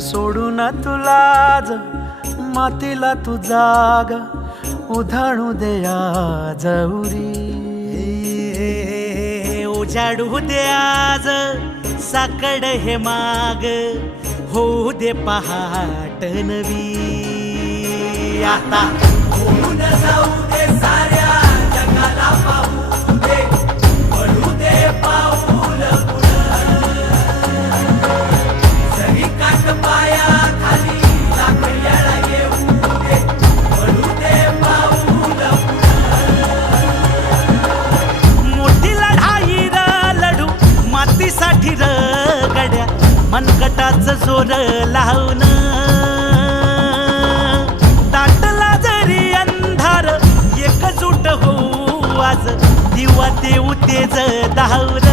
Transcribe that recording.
सोडून तुला मातीला तू जाग उधाणू दे आज उरी. उजाडू दे आज साकड हे माग होऊ दे पहाट नवी. आता होऊन जाऊ दे साऱ्या जगाला पाहू दे पडू दे पाऊल पुढं. जरी काट पाया खाली लाख येळा येऊ दे पडू दे पाऊल पुढं. मोठी लढाई र लढू मातीसाठी र गड्या मनगटाच जोर लावून. दाटला जरी अंधार एकजूट होऊ आज दिवा देऊ तेज धावून.